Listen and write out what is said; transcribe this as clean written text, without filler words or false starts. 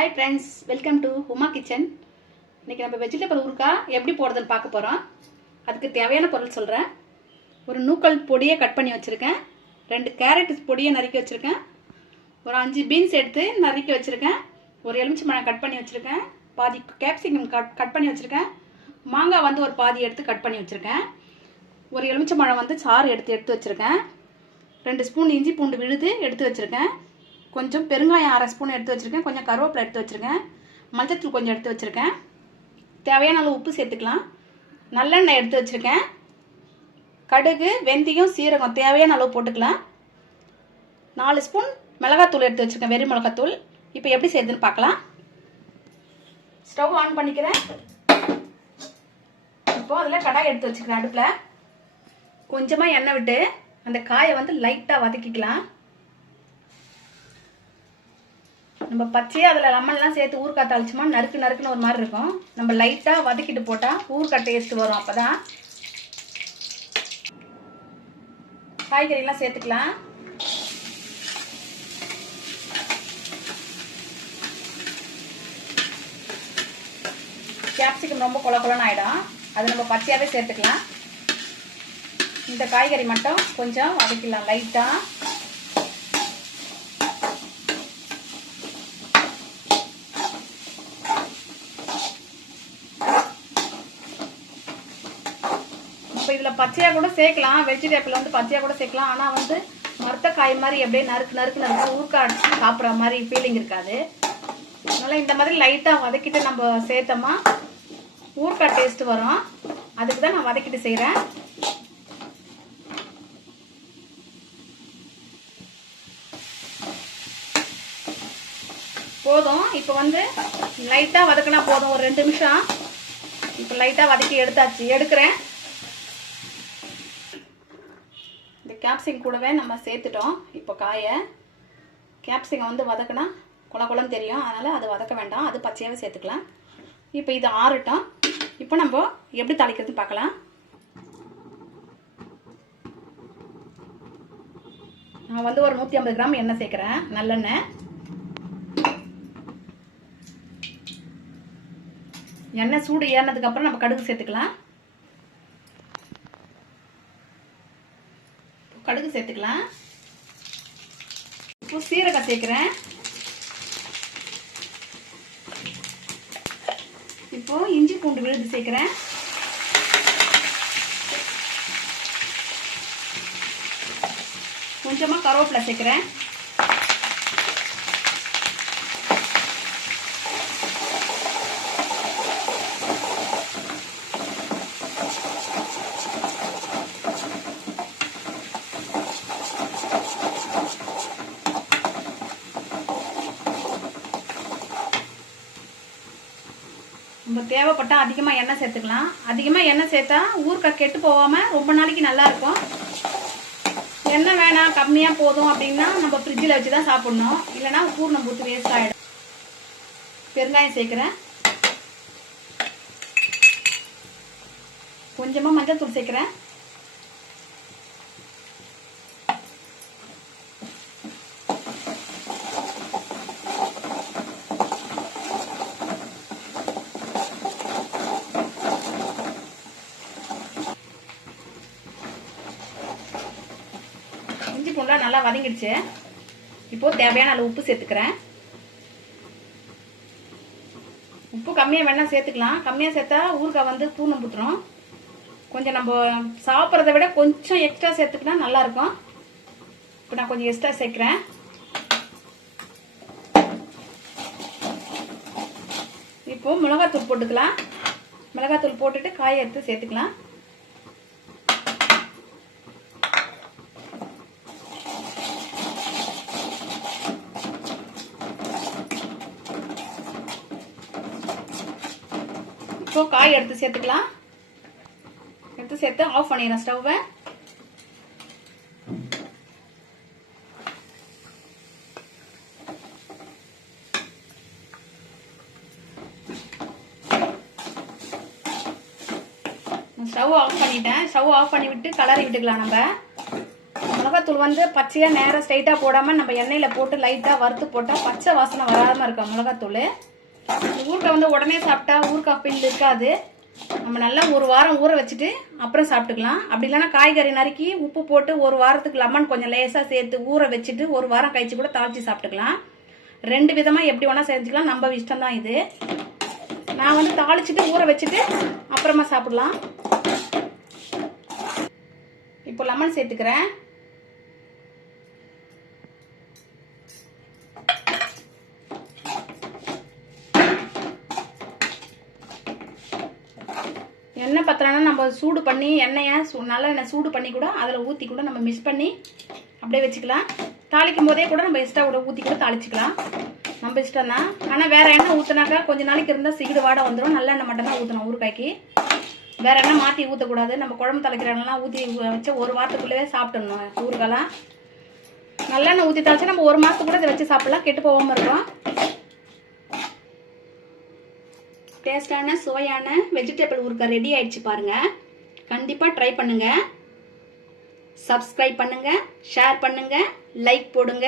Hi friends, welcome to Uma Kitchen. இன்னைக்கு நம்ம vegetable ஊறுகாய் எப்படி போடுறதுன்னு பார்க்க போறோம். அதுக்கு தேவையான பொருள் சொல்றேன். ஒரு நூக்கல் பொடியை கட் பண்ணி வச்சிருக்கேன். 2 கேரட் பொடியை நறுக்கி வச்சிருக்கேன். ஒரு 5 பீன்ஸ் எடுத்து நறுக்கி வச்சிருக்கேன். ஒரு எலுமிச்சம்பழம் கட் பண்ணி வச்சிருக்கேன். பாதி கேப்சிகம் கட் பண்ணி வச்சிருக்கேன். மாங்காய் வந்து ஒரு பாதி எடுத்து கட் பண்ணி வச்சிருக்கேன். ஒரு எலுமிச்சம்பழம் வந்து சாறு எடுத்து வச்சிருக்கேன். 2 ஸ்பூன் இஞ்சி பூண்டு விழுது எடுத்து வச்சிருக்கேன். கொஞ்சம் பெருங்காயம் 1/2 ஸ்பூன் எடுத்து வச்சிருக்கேன். கொஞ்சம் கருவேப்பிலை எடுத்து வச்சிருக்கேன். மஞ்சத்தூள் கொஞ்சம் எடுத்து வச்சிருக்கேன். தேவையான அளவு உப்பு சேர்த்துக்கலாம். நல்லெண்ணெய் எடுத்து வச்சிருக்கேன். கடுகு, வெந்தயம், சீரகம் தேவையான அளவு போட்டுக்கலாம். 4 ஸ்பூன் மிளகாத்தூள் எடுத்து வச்சிருக்கேன், வெறும் மிளகாத்தூள். இப்போ எப்படி செய்யுதுன்னு பார்க்கலாம். ஸ்டவ் ஆன் பண்ணிக்கிறேன். இப்போ அதில் கடாய் எடுத்து வச்சுக்கிறேன். அடுப்பில் கொஞ்சமாக எண்ணெய் விட்டு அந்த காயை வந்து லைட்டாக வதக்கிக்கலாம். நம்ம பச்சையாக அதில் லெமன்லாம் சேர்த்து ஊறுகாய் தாளிச்சோமா நறுக்குன்னு ஒரு மாதிரி இருக்கும். நம்ம லைட்டாக வதக்கிட்டு போட்டால் ஊறுகாய் டேஸ்ட் வரும். அப்போ தான் காய்கறிலாம் சேர்த்துக்கலாம். கேப்சிகம் ரொம்ப கொலன்னு ஆகிடும். அது நம்ம பச்சையாகவே சேர்த்துக்கலாம். இந்த காய்கறி மட்டும் கொஞ்சம் வதக்கிடலாம் லைட்டாக. இப்போ இதில் பச்சையாக கூட சேர்க்கலாம். வெஜிடபிள் வந்து பச்சையாக கூட சேர்க்கலாம். ஆனால் வந்து மரத்த காய் மாதிரி அப்படியே நறுக்கு ஊறுகாய் சாப்பிட்ற மாதிரி ஃபீலிங் இருக்காது. அதனால் இந்த மாதிரி லைட்டாக வதக்கிட்டு நம்ம சேர்த்தோமா ஊறுகாய் டேஸ்ட் வரும். அதுக்கு தான் நான் வதக்கிட்டு செய்கிறேன். போதும். இப்போ வந்து லைட்டாக வதக்கினா போதும், ஒரு 2 நிமிஷம். இப்போ லைட்டாக வதக்கி எடுக்கிறேன். இந்த கேப்சிகம் கூடவே நம்ம சேர்த்துட்டோம். இப்போ காயை கேப்சிகம் வந்து வதக்கினா குளன்னு தெரியும். அதனால் அது வதக்க வேண்டாம், அது பச்சையாகவே சேர்த்துக்கலாம். இப்போ இது ஆறட்டும். இப்போ நம்ம எப்படி தாளிக்கிறதுன்னு பார்க்கலாம். நான் வந்து ஒரு 150 கிராம் எண்ணெய் சேர்க்குறேன், நல்லெண்ணெய். எண்ணெய் சூடு ஏறினதுக்கப்புறம் நம்ம கடுகு சேர்த்துக்கலாம். கடுகு சேர்த்துக்கலாம். இப்போ சீரகம் சேர்க்குறேன். இப்போ இஞ்சி பூண்டு விழுது சேர்க்குறேன். கொஞ்சமாக கருவேப்பிலை சேர்க்குறேன். நம்ம தேவைப்பட்டால் அதிகமாக எண்ணெய் சேர்த்துக்கலாம். அதிகமாக எண்ணெய் சேர்த்தா ஊறுகாய் கெட்டு போகாமல் ரொம்ப நாளைக்கு நல்லாயிருக்கும். எண்ணெய் வேணாம், கம்மியாக போதும் அப்படின்னா நம்ம ஃப்ரிட்ஜில் வச்சு தான் சாப்பிட்ணும். இல்லைனா பூர்ணம் போட்டு வேஸ்ட் ஆகிடும். பெருங்காயம் சேர்க்குறேன். கொஞ்சமாக மஞ்சள் தூள் சேர்க்குறேன். இஞ்சி பூண்டுலாம் நல்லா வதங்கிடுச்சு. இப்போ தேவையான அளவு உப்பு சேர்த்துக்கிறேன். உப்பு கம்மியாக வேணா சேர்த்துக்கலாம். கம்மியாக சேர்த்தா ஊறுகாய் வந்து பூர்ணம் புத்துரும். கொஞ்சம் நம்ம சாப்பிட்றத விட கொஞ்சம் எக்ஸ்ட்ரா சேர்த்துக்கினா நல்லா இருக்கும். இப்போ நான் கொஞ்சம் எக்ஸ்ட்ரா சேர்க்குறேன். இப்போ மிளகாத்தூள் போட்டுக்கலாம். மிளகாத்தூள் போட்டுட்டு காயை எடுத்து சேர்த்துக்கலாம். இப்போ காய் எடுத்து சேர்த்துக்கலாம். எடுத்து சேர்த்து ஆஃப் பண்ணிடுறேன் ஸ்டவ்வை. ஸ்டவ் ஆஃப் பண்ணிட்டேன். ஸ்டவ் ஆஃப் பண்ணி விட்டு கலரி விட்டுக்கலாம். நம்ம மிளகாத்தூள் வந்து பச்சையாக நேராக ஸ்ட்ரைட்டாக போடாமல் நம்ம எண்ணெயில் போட்டு லைட்டாக வறுத்து போட்டால் பச்சை வாசனை வராமல் இருக்கும் மிளகாத்தூள். ஊறுகாய் வந்து உடனே சாப்பிட்டா ஊறுகாய் பில் இருக்காது. நம்ம நல்லா ஒரு வாரம் ஊற வச்சுட்டு அப்புறம் சாப்பிட்டுக்கலாம். அப்படி இல்லைன்னா காய்கறி நறுக்கி உப்பு போட்டு ஒரு வாரத்துக்கு லெமன் கொஞ்சம் லேசாக சேர்த்து ஊற வச்சுட்டு ஒரு வாரம் கழிச்சு கூட தாளித்து சாப்பிட்டுக்கலாம். 2 விதமாக எப்படி வேணால் செஞ்சுக்கலாம், நம்ம இஷ்டம் தான் இது. நான் வந்து தாளிச்சுட்டு ஊற வச்சுட்டு அப்புறமா சாப்பிடலாம். இப்போ லெமன் சேர்த்துக்கிறேன். எண்ணெய் பத்திரம்னா நம்ம சூடு பண்ணி எண்ணெயை நல்லெண்ணெய் சூடு பண்ணி கூட அதில் ஊற்றி கூட நம்ம மிக்ஸ் பண்ணி அப்படியே வச்சுக்கலாம். தாளிக்கும் போதே கூட நம்ம எக்ஸ்ட்ரா கூட ஊற்றி கூட தாளிச்சிக்கலாம், நம்ம இஷ்டம் தான். ஆனால் வேறு எண்ணெய் ஊற்றினாக்கா கொஞ்சம் நாளைக்கு இருந்தால் சிகிடு வாடை வந்துடும். நல்லெண்ணெய் மட்டும் தான் ஊற்றணும் ஊறுகாய்க்கு. வேறு எண்ணெய் மாற்றி ஊற்றக்கூடாது. நம்ம குழம்பு தலைக்கிற எண்ணெய்லாம் ஊற்றி வச்சு ஒரு வாரத்துக்குள்ளேயே சாப்பிட்டணும் ஊறுகாலாம். நல்லெண்ணெய் ஊற்றி தாளிச்சா நம்ம 1 மாதத்துக்கு கூட இதை வச்சு சாப்பிடலாம், கெட்டு போகாமல் இருக்கும். டேஸ்டான சுவையான வெஜிடபிள் ஊறுகாய் ரெடி ஆயிடுச்சு பாருங்க. கண்டிப்பாக ட்ரை பண்ணுங்க. சப்ஸ்கிரைப் பண்ணுங்க, ஷேர் பண்ணுங்க, லைக் போடுங்க.